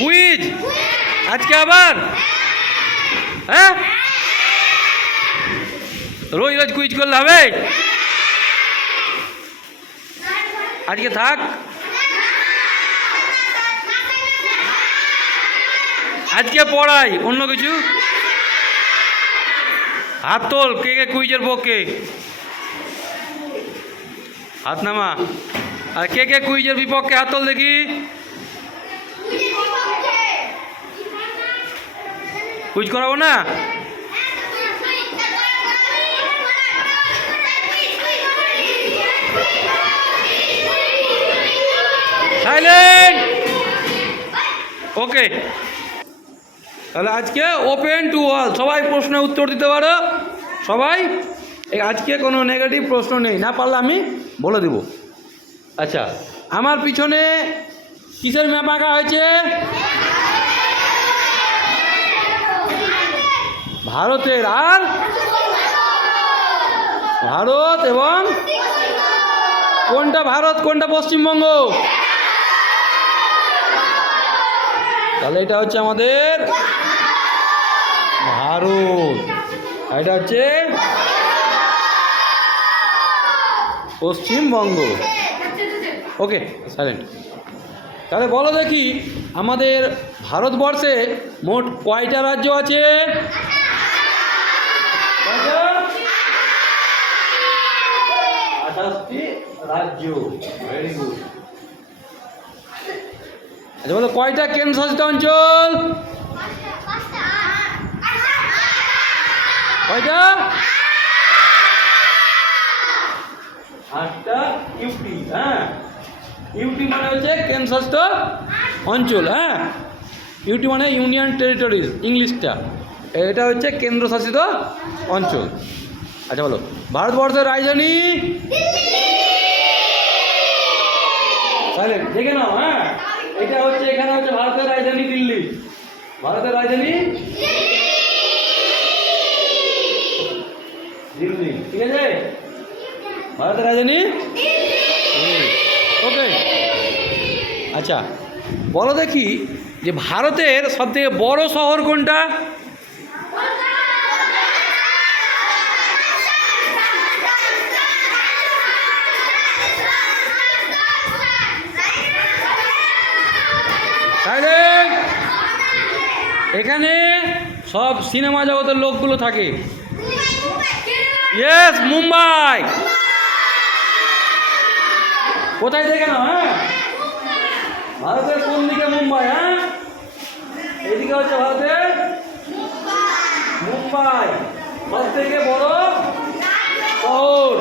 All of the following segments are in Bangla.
কুইজ আজকে আবার? হ্যাঁ, রোজ রোজ কুইজ করলে হবে? আজকে থাক, আজকে পড়াই অন্য কিছু। হাত তোল, কে কে কুইজের পক্ষে? হাত নামা। আর কে কে কুইজের বিপক্ষে? হাত তোল দেখি। কুইজ করাবো না? সাইলেন্ট। ওকে, তাহলে আজকে ওপেন টু অল, সবাই প্রশ্নের উত্তর দিতে পারো। সবাই আজকে কোনো নেগেটিভ প্রশ্ন নেই, না পারলে আমি বলে দেব। আচ্ছা, আমার পিছনে কিসের ম্যাপ আঁকা হয়েছে? ভারতের। আর ভারত এবং কোনটা ভারত কোনটা পশ্চিমবঙ্গ? তাহলে এটা হচ্ছে আমাদের ভারত, এটা হচ্ছে পশ্চিমবঙ্গ। ওকে, সাইলেন্ট। তাহলে বলো দেখি, আমাদের ভারতবর্ষে মোট কয়টা রাজ্য আছে? 28টি রাজ্য। Very good. আচ্ছা বলো, কয়টা কেন্দ্রশাসিত অঞ্চল? কয়টা? 8টা ইউটি। হ্যাঁ, ইউটি মানে হচ্ছে কেন্দ্রশাসিত অঞ্চল। হ্যাঁ, ইউটি মানে ইউনিয়ন টেরিটরিজ, ইংলিশটা। এটা হচ্ছে কেন্দ্রশাসিত অঞ্চল। আচ্ছা বলো, ভারতবর্ষের রাজধানী? সাইলেন্ট, দেখে নাও। হ্যাঁ, এটা হচ্ছে, এখানে হচ্ছে ভারতের রাজধানী দিল্লি। ভারতের রাজধানী দিল্লি, ঠিক আছে? ভারতের রাজধানী। ওকে, আচ্ছা বলো দেখি যে ভারতের সবথেকে বড় শহর কোনটা? এখানে সব সিনেমা জগতের লোকগুলো থাকে। ইয়েস, মুম্বাই। কোথায় থেকে না? হ্যাঁ, ভারতের কোন দিকে মুম্বাই? হ্যাঁ, এইদিকে হচ্ছে ভারতের মুম্বাই, সব থেকে বড় শহর।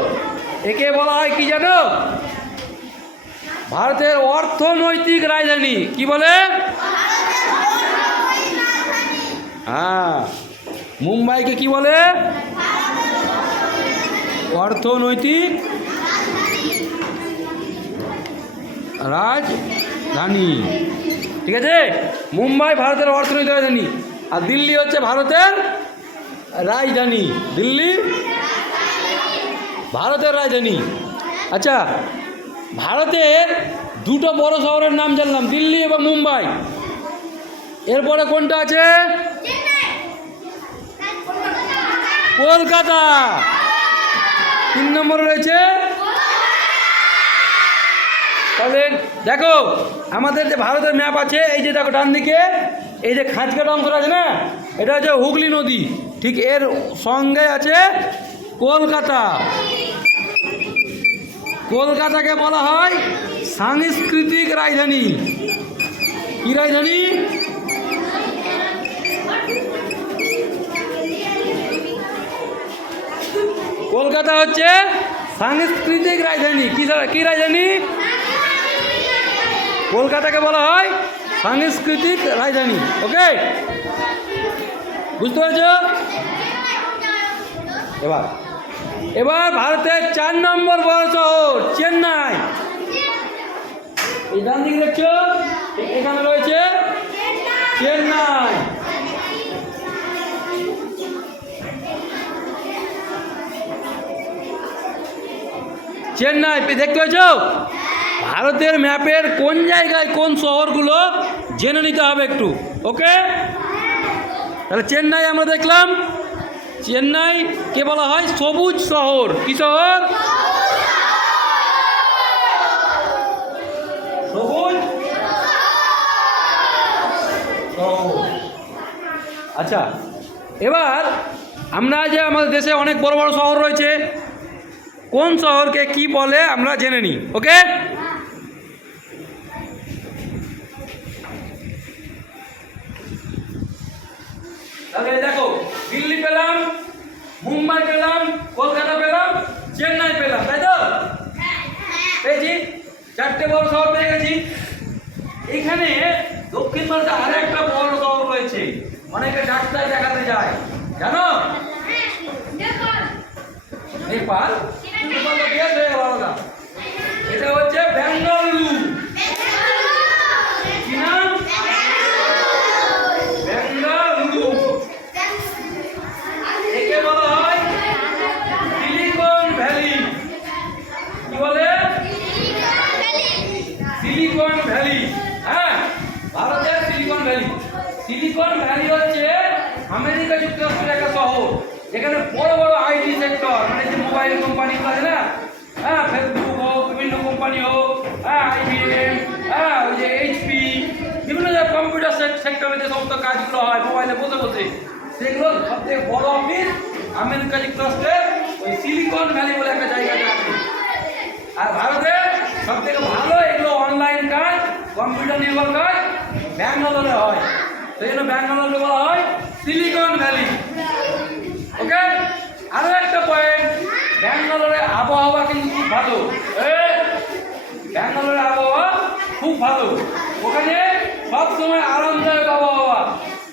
একে বলা হয় কি জানো? ভারতের অর্থনৈতিক রাজধানী। কি বলে? হ্যাঁ, মুম্বাইকে কি বলে? অর্থনৈতিক রাজধানী। ঠিক আছে, মুম্বাই ভারতের অর্থনৈতিক রাজধানী, আর দিল্লি হচ্ছে ভারতের রাজধানী। দিল্লি ভারতের রাজধানী। আচ্ছা, ভারতের দুটো বড় শহরের নাম জানলাম, দিল্লি এবং মুম্বাই। এরপরে কোনটা আছে? কলকাতা। 3 নম্বরে রয়েছে। তাহলে দেখো, আমাদের যে ভারতের ম্যাপ আছে, এই যে দেখো ডান দিকে এই যে খাঁজকাটা অংশটা আছে না, এটা হচ্ছে হুগলি নদী। ঠিক এর সঙ্গে আছে কলকাতা। কলকাতাকে বলা হয় সাংস্কৃতিক রাজধানী। কি রাজধানী? কলকাতা হচ্ছে সাংস্কৃতিক রাজধানী। কি রাজধানী? কলকাতাকে বলা হয় সাংস্কৃতিক রাজধানী। ওকে, বুঝতে পেরেছ? এবার ভারতের 4 নম্বর বড় শহর চেন্নাই। এই ডান দিকে দেখছো, এখানে রয়েছে চেন্নাই। চেন্নাই দেখতে পেয়েছ? ভারতের ম্যাপের কোন জায়গায় কোন শহরগুলো জেনে নিতে হবে একটু। ওকে, তাহলে চেন্নাই আমরা দেখলাম। চেন্নাই কে বলা হয়? সবুজ শহর। কি শহর? সবুজ শহর। আচ্ছা, এবার আমরা যে আমাদের দেশে অনেক বড় বড় শহর রয়েছে, কোন শহরকে কি বলে আমরা জেনে নিই। ওকে, তাহলে দেখো, দিল্লি পেলাম, মুম্বাই পেলাম, কলকাতা পেলাম, চেন্নাই পেলাম, তাই তো? পেয়েছি, চারটে বড় শহর পেয়ে গেছি। এখানে দক্ষিণ ভারতে আর একটা বড় শহর রয়েছে, অনেকে ডাক্তার দেখাতে যায়, জানো? নেপাল। নেপাল তো দেশ হয়ে গেল আলাদা। এটা হচ্ছে বেঙ্গালুরু। কি নাম? বেঙ্গালুরু। একে বলা হয় সিলিকন ভ্যালি। কি বলে? Silicon valley. হ্যাঁ, ভারতের সিলিকন ভ্যালি। সিলিকন ভ্যালি হচ্ছে আমেরিকা যুক্তরাষ্ট্রের একটা শহর, যেখানে বড় বড় আইটি সেক্টর, মানে যে মোবাইল কোম্পানিগুলো আছে না, হ্যাঁ, ফেসবুক হোক, বিভিন্ন কোম্পানি হোক, হ্যাঁ, IBM, হ্যাঁ, ওই যে HP, বিভিন্ন যে কম্পিউটার সেক্টরে যে সমস্ত কাজগুলো হয় মোবাইলে বসে বসে, সেগুলো সবথেকে বড় অফিস আমেরিকা যুক্তরাষ্ট্রের ওই সিলিকন ভ্যালি বলে একটা জায়গাতে আছে। আর ভারতে সব থেকে ভালো এগুলো অনলাইন কাজ, কম্পিউটার নির্ভর কাজ ব্যাঙ্গালোরে হয়, সেই জন্য ব্যাঙ্গালোরকে বলা হয় সিলিকন ভ্যালি। ওকে, আরো একটা পয়েন্ট, ব্যাঙ্গালোরের আবহাওয়া কিন্তু খুব ভালো। ব্যাঙ্গালোরের আবহাওয়া খুব ভালো, ওখানে সবসময় আরামদায়ক আবহাওয়া,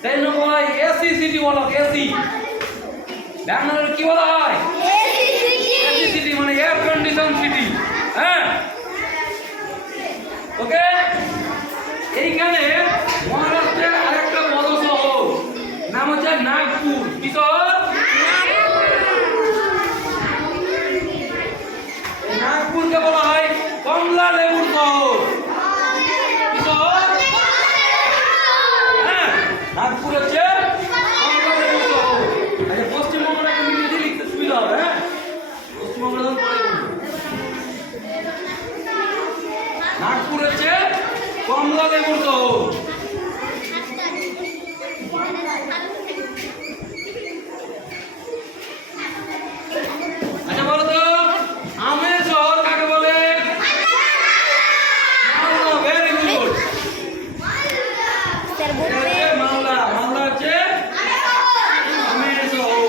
সেই জন্য বলা হয় এসি সিটি। বলো এসি। ব্যাঙ্গালোর কি বলা হয়? এসি সিটি, মানে এয়ার কন্ডিশন সিটি। হ্যাঁ, ওকে। এইখানে মহারাষ্ট্রের আরেকটা বড় শহর, নাম হচ্ছে নাগপুর। কি শহর? নাগপুরকে বলা হয় কমলা লেবুর শহর। কি শহর? হ্যাঁ, নাগপুর হচ্ছে কমলা লেবুর শহর। আচ্ছা, পশ্চিমবঙ্গটা একটু ইংরেজি লিখতে সুবিধা হবে। হ্যাঁ, পশ্চিমবঙ্গ নাগপুর হচ্ছে কমলা লেবুর শহর। আচ্ছা, বলো তো আমের শহর কাকে বলে? মালদা। Very good. মালদা। মালদা হচ্ছে আমের শহর।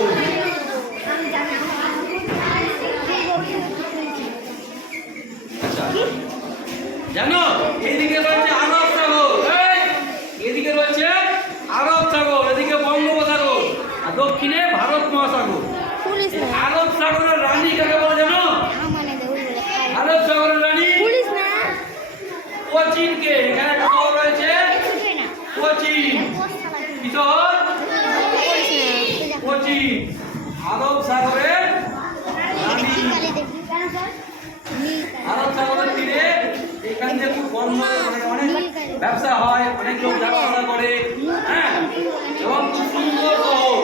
আচ্ছা, জানো এদিকে রয়েছে আরব সাগর, এদিকে রয়েছে আরব সাগর, এদিকে বঙ্গোপসাগর, আর দক্ষিণে ভারত মহাসাগর। আরব সাগরের রানী কাকে বলে জানো? আরব সাগরের রানী কোচিনকে। এখানে একটা শহর রয়েছে কোচিন। কি শহর? কোচিন। আরব সাগরের রানী। আরব সাগরের তীরে এখান থেকে খুব বন্ধ, অনেক ব্যবসা হয়, অনেক লোক যাওয়া আসা করে। হ্যাঁ, এবং খুব সুন্দর শহর,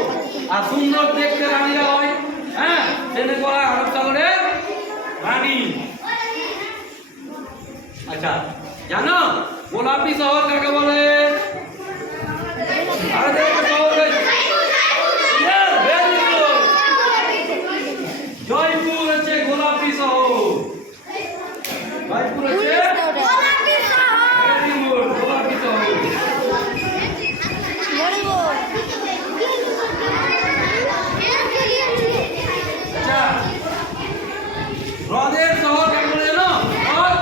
আর সুন্দর দেখতে রানীরা হয়। হ্যাঁ, জেনে করা আরব সাগরের রানী। আচ্ছা, জানো গোলাপি শহর কাকে বলে? ভারতের একটা শহর রয়েছে, জয়পুর হচ্ছে গোলাপি শহর। জয়পুর হচ্ছে গোলাপি শহর। আচ্ছা, হ্রদের শহর কাকে বলে জানো? হ্রদ।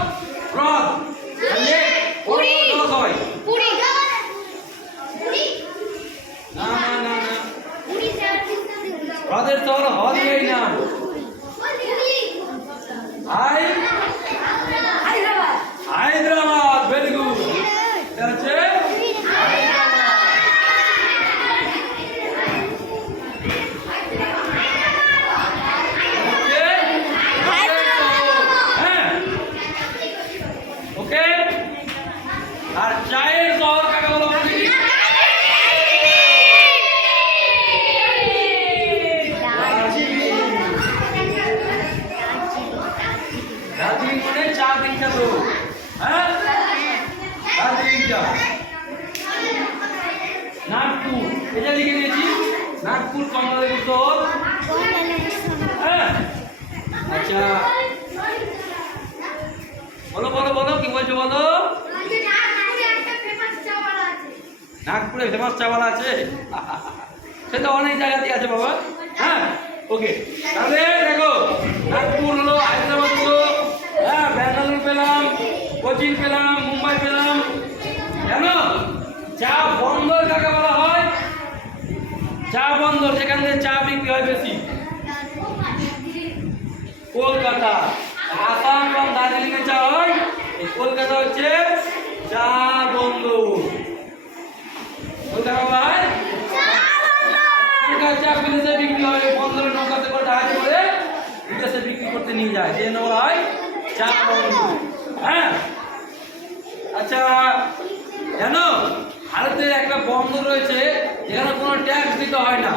হ্রদ হয়। না না না না, হ্রদের শহর হ্রদ নেই না। হায়দ্রাবাদ। Very good. এটা হচ্ছে ওকে। আর চায়ের শহর কাকে এইটা নাগপুর, এটা লিখে দিয়েছি নাগপুর কমলা লেবু শহর। হ্যাঁ আচ্ছা বলো বলো বলো কি বলছো বলো। নাগপুরে ফেমাস চাওয়াল আছে, সেটা অনেক জায়গাতেই আছে বাবা। হ্যাঁ ওকে, তাহলে দেখো নাগপুর হলো, হায়দ্রাবাদ হলো, হ্যাঁ ব্যাঙ্গালোর পেলাম, কোচিন পেলাম, মুম্বাই পেলাম। জানো চা বন্দর কাকে বলা হয়? চা বন্দর, যেখান থেকে চা বিক্রি হয় বেশি, কলকাতা। আসাম এবং দার্জিলিং এ চা হয়, এই কলকাতা হচ্ছে চা বন্দর। কলকাতা হয় চা বিদেশে বিক্রি হয়, বন্দরে নৌকাতে করে জাহাজে করে বিদেশে বিক্রি করতে নিয়ে যায়, সেই জন্য বলা হয় চা বন্দর। হ্যাঁ আচ্ছা জানো ভারতে একটা বন্দর রয়েছে যেখানে কোনো ট্যাক্স দিতে হয় না,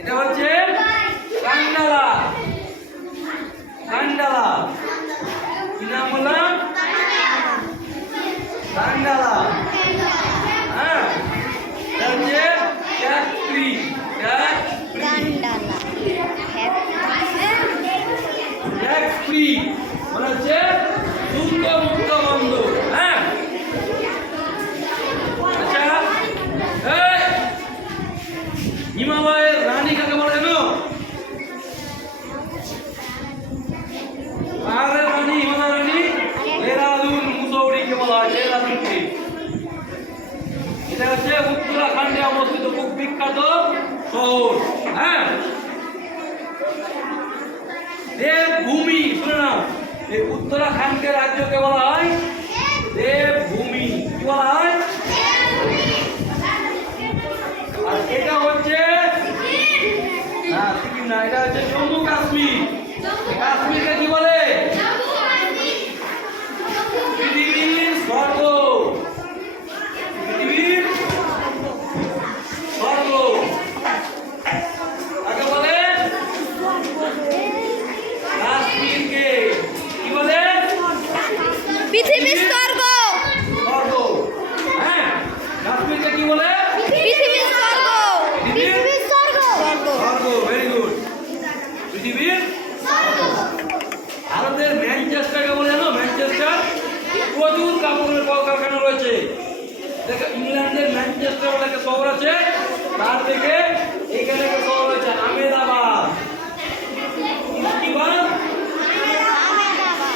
এটা হচ্ছে কান্ডালা। কান্ডালা কি নাম বললাম? কান্ডালা। হ্যাঁ এটা হচ্ছে ট্যাক্স ফ্রি, ট্যাক্স ফ্রি মানে হচ্ছে শুল্ক মুক্ত বন্দর। হ্যাঁ আচ্ছা এই হিমালয়ের রানী কাকে বলে জানো? পাহাড়ের রানী, হিমালয় রানী দেহরাদুন মুসৌরিকে বলা হয়, দেহরাদুন। এটা হচ্ছে উত্তরাখণ্ডে অবস্থিত খুব বিখ্যাত শহর। হ্যাঁ দেবভূমি, শুনে নাও, এই উত্তরাখণ্ডকে রাজ্যকে বলা হয় দেবভূমি। কি বলা হয়? আর এটা হচ্ছে না সিকিম না, এটা হচ্ছে জম্মু কাশ্মীর। কাশ্মীরকে কি বলে? পৃথিবীর স্বর্গ, পৃথিবীর স্বর্গ কাকে বলে? কাশ্মীরকে কি বলে? পৃথিবীর স্বর্গ। স্বর্গ। হ্যাঁ কাশ্মীরকে কি বলে? পৃথিবীর স্বর্গ। পৃথিবীর স্বর্গ। স্বর্গ, ভেরি গুড। পৃথিবীর ভারতের ম্যানচেস্টারকে বলে জানো? ম্যানচেস্টার প্রচুর কাপড়ের কলকারখানা রয়েছে। দেখো ইংল্যান্ডের ম্যানচেস্টার বলে একটা শহর আছে, তার থেকে এখানে একটা শহর রয়েছে আহমেদাবাদ। কি বল?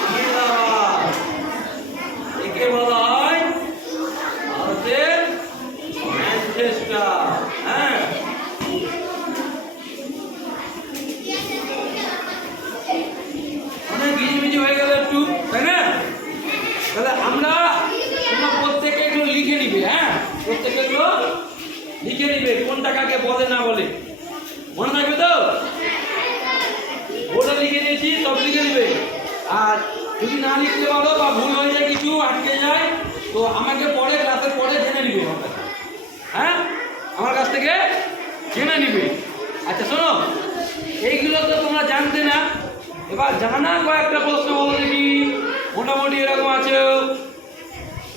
আহমেদাবাদ। একে বলা হয় ভারতের ম্যানচেস্টার। হ্যাঁ অনেক গিজিমিজি হয়ে গেল একটু, তাই না? তাহলে আমরা তোমরা প্রত্যেকে এগুলো লিখে নিবে। হ্যাঁ প্রত্যেকে এগুলো লিখে নিবে, কোনটা কাকে বলে না বলে, মনে থাকবে তো? ওটা লিখে নিয়েছি, সব লিখে নিবে। আর যদি না লিখতে পারো বা ভুল হয়ে যায়, কিছু আটকে যায়, তো আমাকে পরে ক্লাসের পরে জেনে নিবে আমার কাছে। হ্যাঁ আমার কাছ থেকে জেনে নিবে। আচ্ছা শোনো, এইগুলো তো তোমরা জানতে না, এবার জানা কয়েকটা প্রশ্ন বলো দেখি, মোটামুটি এরকম আছে।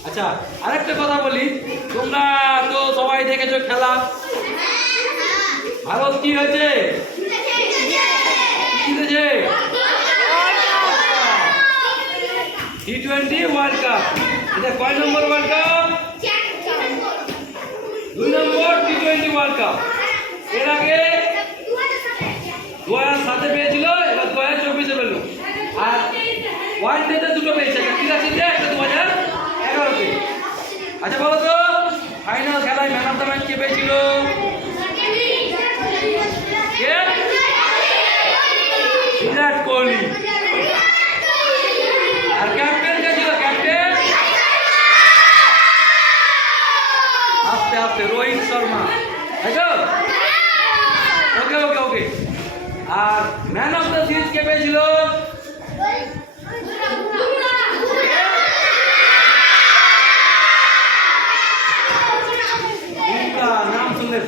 আচ্ছা আরেকটা কথা বলি, তোমরা তো সবাই দেখেছো খেলা, ভারত কি হয়েছে? জিতেছে T20 ওয়ার্ল্ড কাপ। এটা কয় নম্বর ওয়ার্ল্ড কাপ? 2 নম্বর T20 ওয়ার্ল্ড কাপ। এর আগে 2007-এ পেয়েছিল, এবার 2024-এ পেল। আর ওয়ান ডেতে দুটো পেয়েছে, একটা 83-তে, একটা 2011-তে। আচ্ছা বলো তো ফাইনাল খেলায় ম্যান অফ দ্য ম্যাচ কে পেয়েছিল? কে? বিরাট কোহলি। আর ক্যাপ্টেন কে ছিল? ক্যাপ্টেন আস্তে আস্তে রোহিত শর্মা, তাই তো? ওকে ওকে ওকে। আর ম্যান অফ দ্য সিরিজ কে পেয়েছিল? নাম শুনলে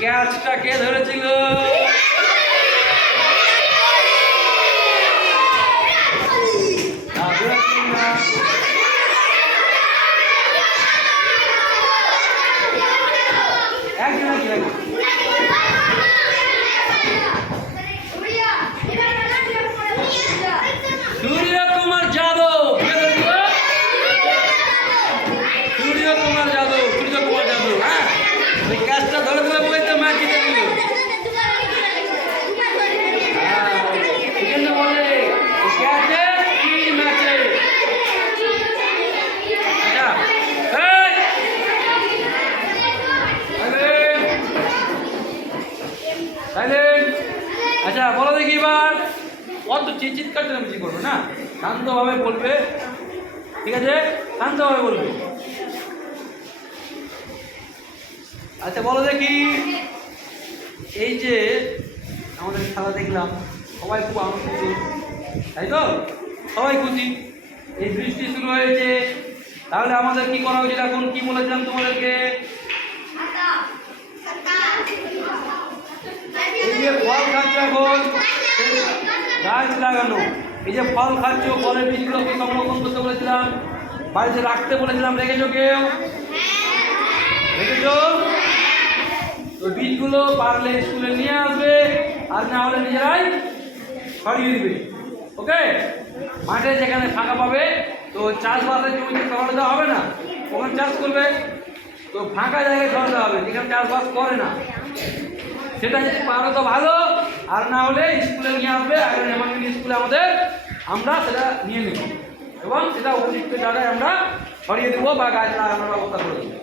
ক্যাচটা কে ধরেছিল? সূর্য কুমার যাদব। সূর্য কুমার যাদব, হ্যাঁ, ওই ক্যাচটা ধরে ধরে বলে তো ম্যাচ জিতে দিল। এই জন্য বলে ক্যাচে কি ম্যাচে। আচ্ছা, আচ্ছা বলো দেখি এবার। অত চিৎকার চেঁচামেচি করবে না, শান্তভাবে বলবে, ঠিক আছে? শান্তভাবে বলবে। আচ্ছা বলো দেখি, এই যে আমাদের খেলা দেখলাম, সবাই খুব আনন্দিত, তাই তো? সবাই খুশি। এই বৃষ্টি শুরু হয়েছে, তাহলে আমাদের কি করা উচিত? এখন কি বলেছিলাম তোমাদেরকে? এই যে ফল খাচ্ছ এখন, গাছ লাগানো। এই যে ফল খাচ্ছ, ফলের বীজগুলোকে সংরক্ষণ করতে বলেছিলাম, বাড়িতে রাখতে বলেছিলাম। রেখেছো কেউ? রেখেছো? তো বীজগুলো পারলে স্কুলে নিয়ে আসবে, আর না হলে নিজেরাই ছড়িয়ে দিবে। ওকে? মাঠে যেখানে ফাঁকা পাবে, তো চাষবাসের জমিতে ছড়ানো দেওয়া হবে না, ওখানে চাষ করবে। তো ফাঁকা জায়গায় ছড়াতে হবে, যেখানে চাষবাস করে না। সেটা যদি পারো তো ভালো, আর না হলে স্কুলে নিয়ে আসবে। আর হেমাঙ্গিনী স্কুলে আমরা সেটা নিয়ে নেব এবং সেটা উপযুক্ত জায়গায় আমরা ছড়িয়ে দেবো বা গাছ লাগানোর ব্যবস্থা করে দেবো।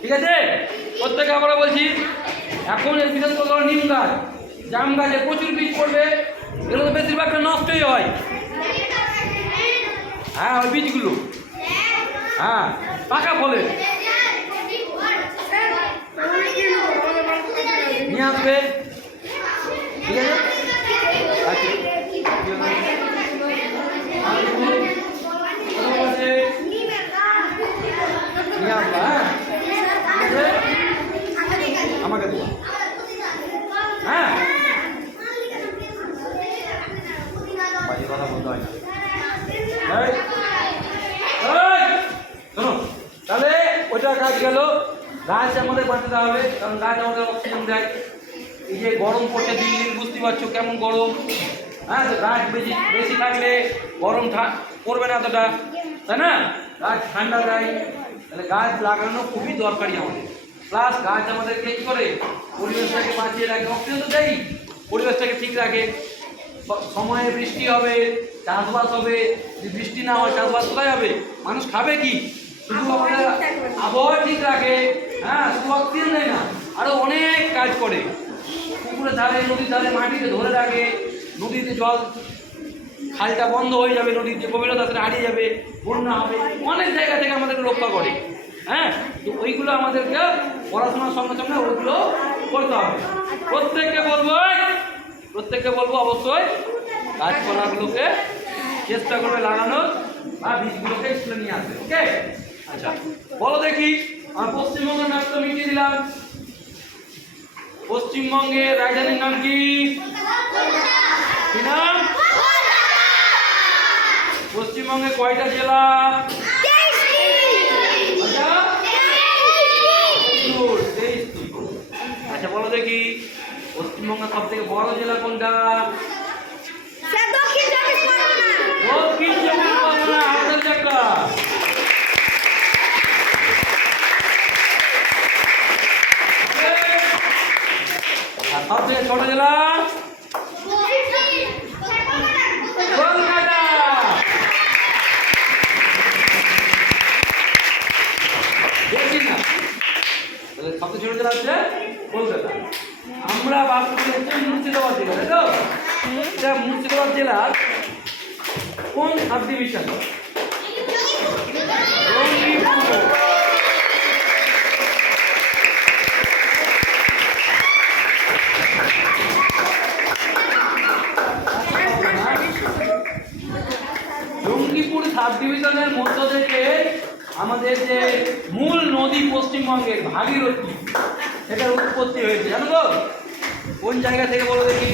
ঠিক আছে? প্রত্যেকে আমরা বলছি, এখন এর বিশেষ করে নিম গাছ, জাম গাছে প্রচুর বীজ পড়বে, এগুলো তো বেশিরভাগটা নষ্টই হয়। হ্যাঁ, ওই বীজগুলো, হ্যাঁ, পাকা ফলে নিয়ে আসবে। ঠিক আছে? নিয়ে আসবা, হ্যাঁ, আমাকে দেবো, হ্যাঁ, বাজে কথা বলতে হয় না। শোনো, তাহলে ওইটা কাজ গেল। গাছ আমাদের বাঁচাতে হবে, কারণ গাছ আমাদের অক্সিজেন দেয়। এই যে গরম পড়ছে দিন দিন, বুঝতে পারছো কেমন গরম। হ্যাঁ, তো গাছ বেশি থাকলে গরম পড়বে না এতটা, তাই না? গাছ ঠান্ডা দেয়, তাহলে গাছ লাগানো খুবই দরকারি আমাদের। প্লাস গাছ আমাদেরকে কী করে? পরিবেশটাকে বাঁচিয়ে রাখে, অক্সিজেন তো দেয়, পরিবেশটাকে ঠিক রাখে। সময়ে বৃষ্টি হবে, চাষবাস হবে। যদি বৃষ্টি না হয়, চাষবাস কোথায় হবে? মানুষ খাবে কি? শুধু আমাদের আবহাওয়া ঠিক রাখে, হ্যাঁ, শুধু অক্সিজেন দেয় না, আরও অনেক কাজ করে। পুকুরের ধারে, নদীর ধারে মাটিতে ধরে রাখে, নদীতে জল, খালটা বন্ধ হয়ে যাবে, নদীর যে গভীরতা সেটা হারিয়ে যাবে, বন্যা হবে, অনেক জায়গা থেকে আমাদেরকে রক্ষা করে। হ্যাঁ, তো ওইগুলো আমাদেরকে পড়াশোনার সঙ্গে সঙ্গে ওইগুলো করতে হবে। প্রত্যেককে বলবো অবশ্যই গাছপালাগুলোকে চেষ্টা করবে লাগানোর, বা বীজগুলোকে স্কুলে নিয়ে আসবে। ওকে? আচ্ছা বলো দেখি, আমি পশ্চিমবঙ্গের নাম তো মিটিয়ে দিলাম। পশ্চিমবঙ্গের রাজধানীর নাম কি? কি নাম? পশ্চিমবঙ্গে কয়টা জেলা? আচ্ছা বলো দেখি, পশ্চিমবঙ্গের সব থেকে বড় জেলা কোনটা? দক্ষিণ চব্বিশ পরগনা। হাতের চাকা। আর সব থেকে ছোট জেলা? কলকাতা। দেখছি না, তাহলে সবচেয়ে ছোট জেলা হচ্ছে কলকাতা। আমরা বাস করি হচ্ছে মুর্শিদাবাদ জেলা, তাই তো? এটা মুর্শিদাবাদ জেলার কোন সাব ডিভিশন? জঙ্গিপুর সাব ডিভিশনের মধ্য থেকে আমাদের যে মূল নদী পশ্চিমবঙ্গের ভাগীরথী, এটার উৎপত্তি হয়েছে, জানো তো? কোন জায়গা থেকে বলো দেখি?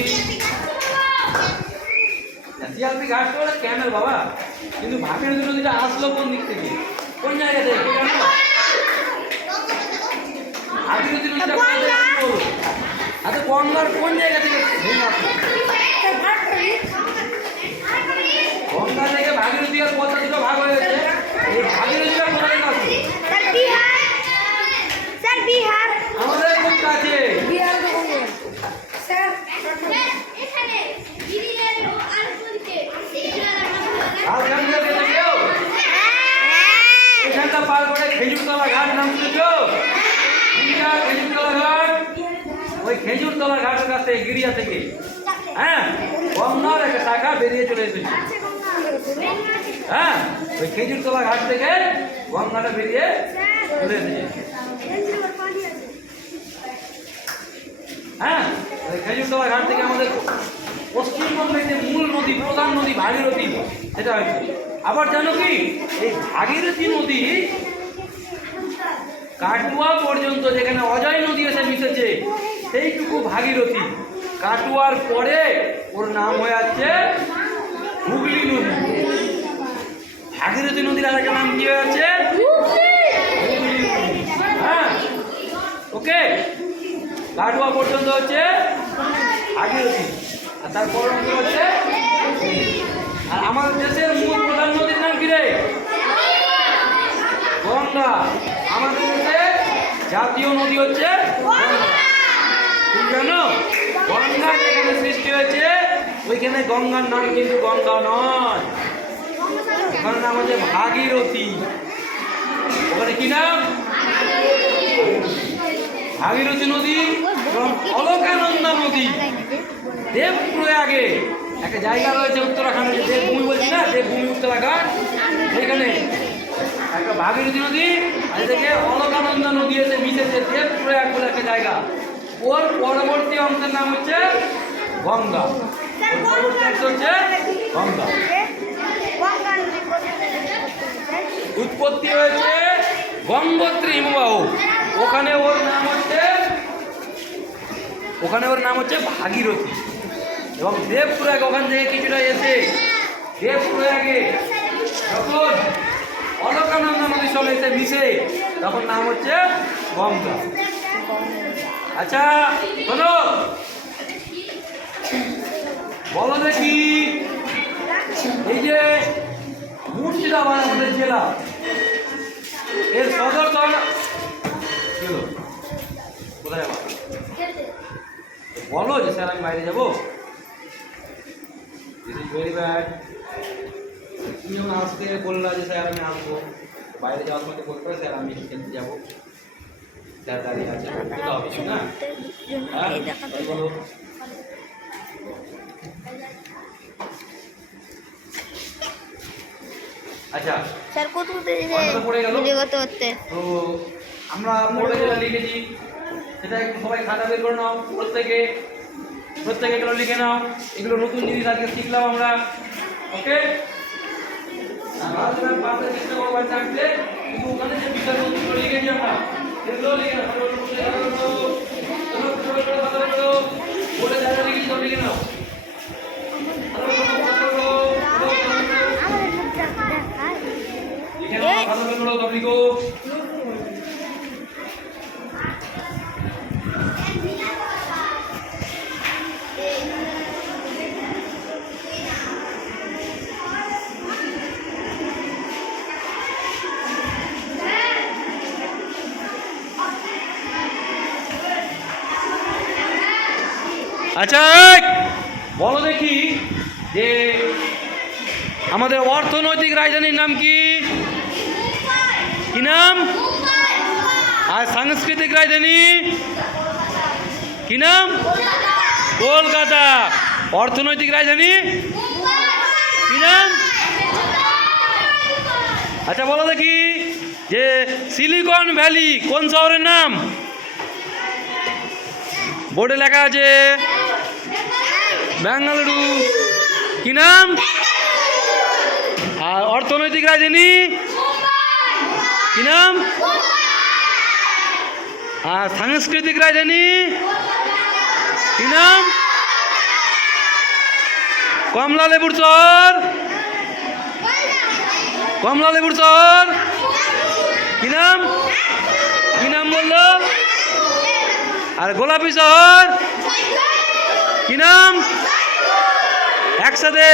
সিআরপি ঘাট তো ওটা ক্যামেল বাবা, কিন্তু ভাগীরথী নদীটা আসলো কোন দিক থেকে? কোন জায়গা থেকে? জানো? ভাগীরথী নদীটা কোন জায়গা থেকে বলো? আচ্ছা, গঙ্গার কোন জায়গা থেকে ভেঙে আসলো? গঙ্গা থেকে ভাগীরথী আর পদ্মা দুটো ভাগ হয়ে গেছে। এই ভাগীরথীটা কোথা থেকে আসলো? আমাদের খুব কাছে। ঝাড়গ্রাম থেকে গেছে কেউ? এখানটা পার করে খেজুরতলা ঘাট নাম শুনেছো? খেজুরতলা ঘাট, ওই খেজুরতলা ঘাটের কাছ থেকে গিরিয়া থেকে, হ্যাঁ, গঙ্গার একটা শাখা বেরিয়ে চলে এসেছে। হ্যাঁ, ওই খেজুরতলা ঘাট থেকে গঙ্গাটা বেরিয়ে চলে এসেছে। হ্যাঁ, ওই খেজুরতলা ঘাট থেকে আমাদের পশ্চিমবঙ্গের যে মূল নদী, প্রধান নদী ভাগীরথী, সেটা হয়েছে। আবার জানো কি, এই ভাগীরথী নদী কাটুয়া পর্যন্ত, যেখানে অজয় নদী এসে মিশেছে, সেইটুকু ভাগীরথী। কাটুয়ার পরে ওর নাম হয়ে যাচ্ছে হুগলি নদী। ভাগীরথী নদীর আরেকটা নাম কি হয়ে যাচ্ছে? হুগলি নদী। হ্যাঁ, ওকে। কাটুয়া পর্যন্ত হচ্ছে ভাগীরথী, আর তারপর হচ্ছে। আর আমাদের দেশের মূল প্রধান নদীর নাম কি রে? গঙ্গা। আমাদের দেশে জাতীয় নদী হচ্ছে গঙ্গা। তুমি জানো, গঙ্গা যেখানে সৃষ্টি হয়েছে ওইখানে গঙ্গার নাম কিন্তু গঙ্গা নয়, ওখানে নাম হচ্ছে ভাগীরথী। ওখানে কি নাম? ভাগীরথী নদী এবং অলকানন্দা নদী। দেবপ্রয়াগে একটা জায়গা রয়েছে উত্তরাখণ্ডে, যে দেবভূমি বলছি না, দেবভূমি উত্তরাখণ্ড, সেখানে একটা ভাগীরথী নদী আর এদিকে অলকানন্দা নদী এসে মিশেছে, দেবপ্রয়াগ বলে একটা জায়গা। ওর পরবর্তী অংশের নাম হচ্ছে গঙ্গা। ওর পরবর্তী অংশ হচ্ছে গঙ্গা। উৎপত্তি হয়েছে গঙ্গোত্রী হিমবাহ, ওখানে ওর নাম হচ্ছে ভাগীরথী। এবং দেবপ্রয়াগ, ওখান থেকে কিছুটা এসে দেবপ্রয়াগে যখন অলকানন্দা নদীর সঙ্গে এসে মিশে, তখন নাম হচ্ছে গঙ্গা। আচ্ছা শোনো, বলো দেখি, এই যে মুর্শিদাবাদ আমাদের জেলা, এর সদর দপ্তর কোথায় যাবো? বলো যে স্যার আমি বাইরে যাবো। Very bad. তুমি যখন আসতে বললা যে স্যার আমি আসবো, বাইরে যাওয়ার সময় বলতে পারে স্যার আমি খেলতে যাবো, স্যার দাঁড়িয়ে আছে, কোথাও হবে না? হ্যাঁ বলো। আচ্ছা স্যার পড়ে গেল করতে তো আমরা পড়ে যেটা লিখেছি সেটা একটু সবাই খাতা বের করে নাও, প্রত্যেকে এগুলো লিখে নাও। এগুলো নতুন জিনিস আজকে শিখলাম আমরা, ওকে? পাশে চেষ্টা করবো থাকতে, কিন্তু ওখানে যে বিষয়বস্তুগুলো লিখেছি আমরা সেগুলো লিখে নাও। বলে যারা লিখেছি সব লিখে নাও। আচ্ছা বলো দেখি যে আমাদের অর্থনৈতিক রাজধানীর নাম কি? কি নাম? আর সাংস্কৃতিক রাজধানী কি নাম? কলকাতা। অর্থনৈতিক রাজধানী কি নাম? আচ্ছা বলো দেখি যে সিলিকন ভ্যালি কোন শহরের নাম? বোর্ডে লেখা আছে বেঙ্গালুরু। কি নাম? আর অর্থনৈতিক রাজধানী কি নাম? আর সাংস্কৃতিক রাজধানী কি নাম? কমলা লেবুর চর। কমলা লেবুর চর কি নাম? কি নাম বললো? আর গোলাপি শহর কি নাম? একসাথে